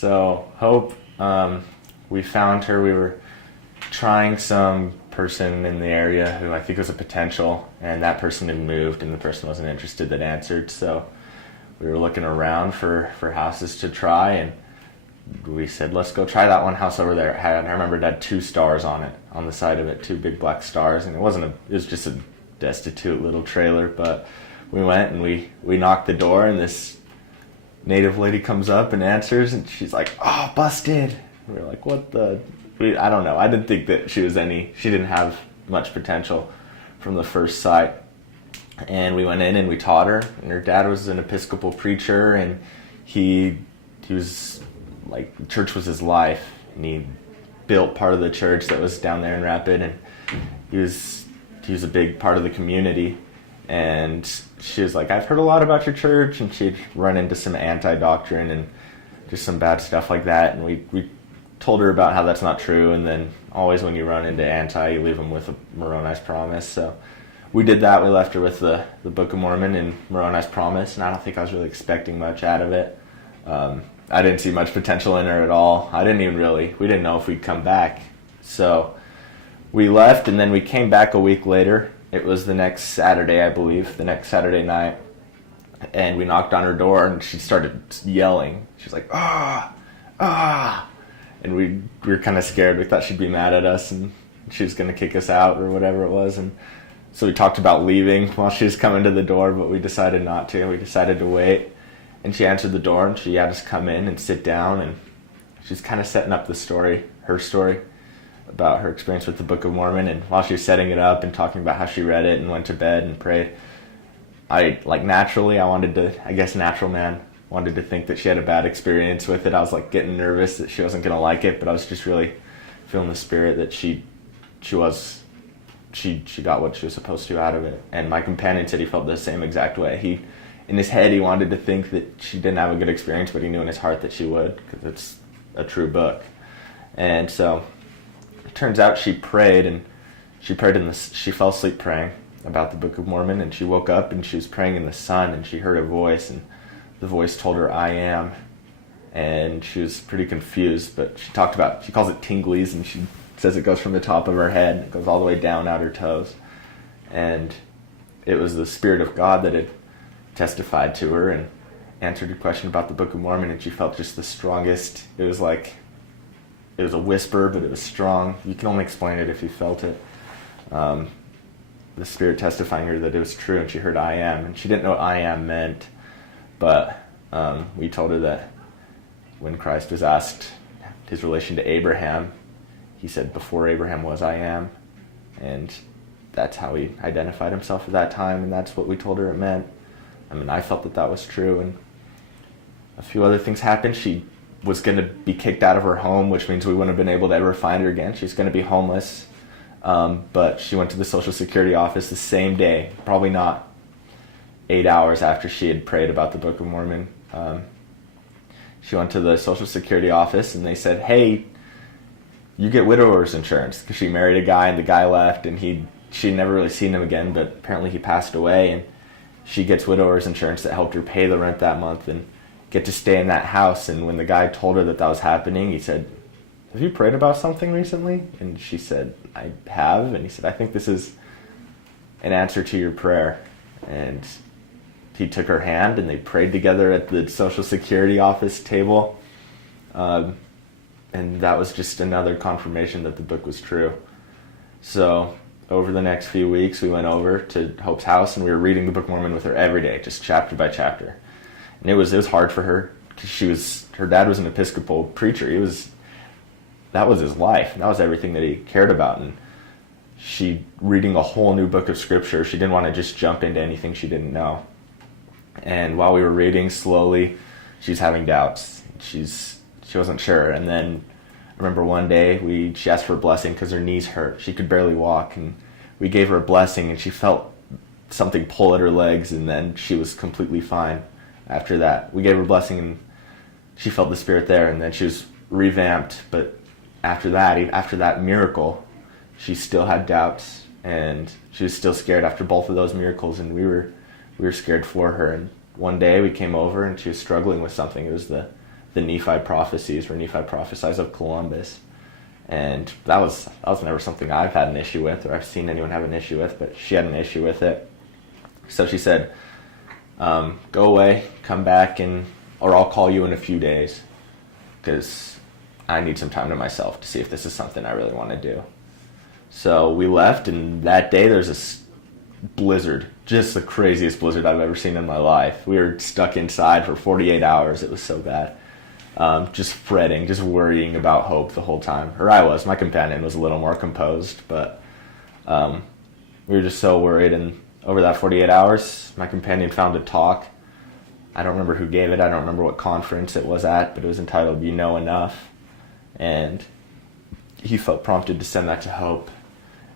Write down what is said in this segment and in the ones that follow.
So Hope, we found her. We were trying some person in the area who I think was a potential, and that person had moved, and the person wasn't interested that answered. So we were looking around for houses to try, and we said, let's go try that one house over there. I remember it had 2 stars on it, on the side of it, 2 big black stars, and it was just a destitute little trailer. But we went and we knocked the door, and this native lady comes up and answers, and she's like, "Oh, busted." And we were like, what the... I don't know. I didn't think that she didn't have much potential from the first sight. And we went in and we taught her, and her dad was an Episcopal preacher, and he was like, church was his life, and he built part of the church that was down there in Rapid, and he was a big part of the community. And she was like, "I've heard a lot about your church," and she'd run into some anti-doctrine and just some bad stuff like that, and we told her about how that's not true, and then always when you run into anti, you leave them with a Moroni's promise. So we did that. We left her with the Book of Mormon and Moroni's promise, and I don't think I was really expecting much out of it. I didn't see much potential in her at all. We didn't know if we'd come back. So we left, and then we came back a week later. It was the next Saturday, I believe, the next Saturday night, and we knocked on her door, and she started yelling. She's like, "Ah, ah." And we were kind of scared. We thought she'd be mad at us and she was going to kick us out or whatever it was. And so we talked about leaving while she was coming to the door, but we decided not to. We decided to wait. And she answered the door, and she had us come in and sit down. And she's kind of setting up her story about her experience with the Book of Mormon. And while she was setting it up and talking about how she read it and went to bed and prayed, natural man, wanted to think that she had a bad experience with it. I was like getting nervous that she wasn't going to like it, but I was just really feeling the spirit that she got what she was supposed to out of it. And my companion said he felt the same exact way. In his head, he wanted to think that she didn't have a good experience, but he knew in his heart that she would, because it's a true book. And so it turns out she prayed, and she fell asleep praying about the Book of Mormon, and she woke up and she was praying in the sun, and she heard a voice, and the voice told her, "I am." And she was pretty confused, but she calls it tinglies, and she says it goes from the top of her head, it goes all the way down out her toes. And it was the Spirit of God that had testified to her and answered her question about the Book of Mormon, and she felt just the strongest. It was a whisper, but it was strong. You can only explain it if you felt it. The Spirit testifying her that it was true, and she heard "I am," and she didn't know what "I am" meant. But we told her that when Christ was asked his relation to Abraham, he said, "Before Abraham was, I am." And that's how he identified himself at that time, and that's what we told her it meant. I mean, I felt that was true, and a few other things happened. She was going to be kicked out of her home, which means we wouldn't have been able to ever find her again. She's going to be homeless. But she went to the Social Security office the same day, probably not 8 hours after she had prayed about the Book of Mormon. She went to the Social Security office, and they said, "Hey, you get widower's insurance," because she married a guy, and the guy left, and she'd never really seen him again, but apparently he passed away, and she gets widower's insurance that helped her pay the rent that month and get to stay in that house. And when the guy told her that was happening, he said, "Have you prayed about something recently?" And she said, "I have." And he said, "I think this is an answer to your prayer." And he took her hand, and they prayed together at the Social Security office table. And that was just another confirmation that the book was true. So over the next few weeks, we went over to Hope's house, and we were reading the Book of Mormon with her every day, just chapter by chapter. And it was hard for her, because her dad was an Episcopal preacher. That was his life. That was everything that he cared about. And she reading a whole new book of Scripture. She didn't want to just jump into anything she didn't know. And while we were reading slowly, she's having doubts. She wasn't sure. And then I remember one day she asked for a blessing because her knees hurt. She could barely walk. And we gave her a blessing, and she felt something pull at her legs, and then she was completely fine after that. We gave her a blessing, and she felt the Spirit there, and then she was revamped. But after that miracle, she still had doubts, and she was still scared after both of those miracles, and we were scared for her. And one day we came over, and she was struggling with something. It was the the Nephi prophecies, where Nephi prophesies of Columbus. And that was never something I've had an issue with, or I've seen anyone have an issue with, but she had an issue with it. So she said, go away, come back, or I'll call you in a few days, because I need some time to myself to see if this is something I really want to do. So we left, and that day there's a blizzard, just the craziest blizzard I've ever seen in my life. We were stuck inside for 48 hours. It was so bad. Just fretting, just worrying about hope the whole time. Or I was. My companion was a little more composed, but we were just so worried. And over that 48 hours, my companion found a talk. I don't remember who gave it. I don't remember what conference it was at, but it was entitled You Know Enough. And he felt prompted to send that to Hope.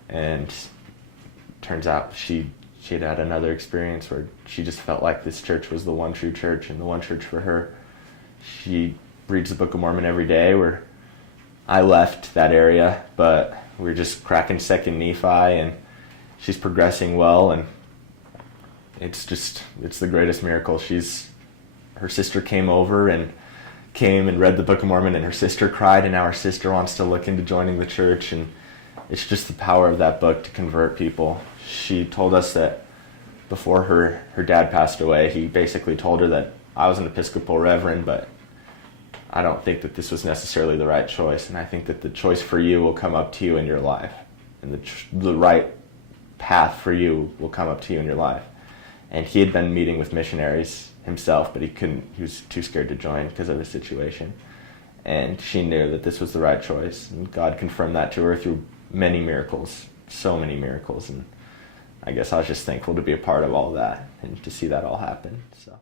And turns out she had had another experience where she just felt like this church was the one true church and the one church for her. She reads the Book of Mormon every day, where I left that area, but we were just cracking second Nephi, and she's progressing well, and it's the greatest miracle. Her sister came and read the Book of Mormon, and her sister cried, and now her sister wants to look into joining the church, and it's just the power of that book to convert people. She told us that before her dad passed away, he basically told her that I was an Episcopal reverend, but I don't think that this was necessarily the right choice, and I think that the choice for you will come up to you in your life, and the right path for you will come up to you in your life. And he had been meeting with missionaries himself, but he was too scared to join because of his situation. And she knew that this was the right choice, and God confirmed that to her through many miracles, so many miracles, and I guess I was just thankful to be a part of all that and to see that all happen. So.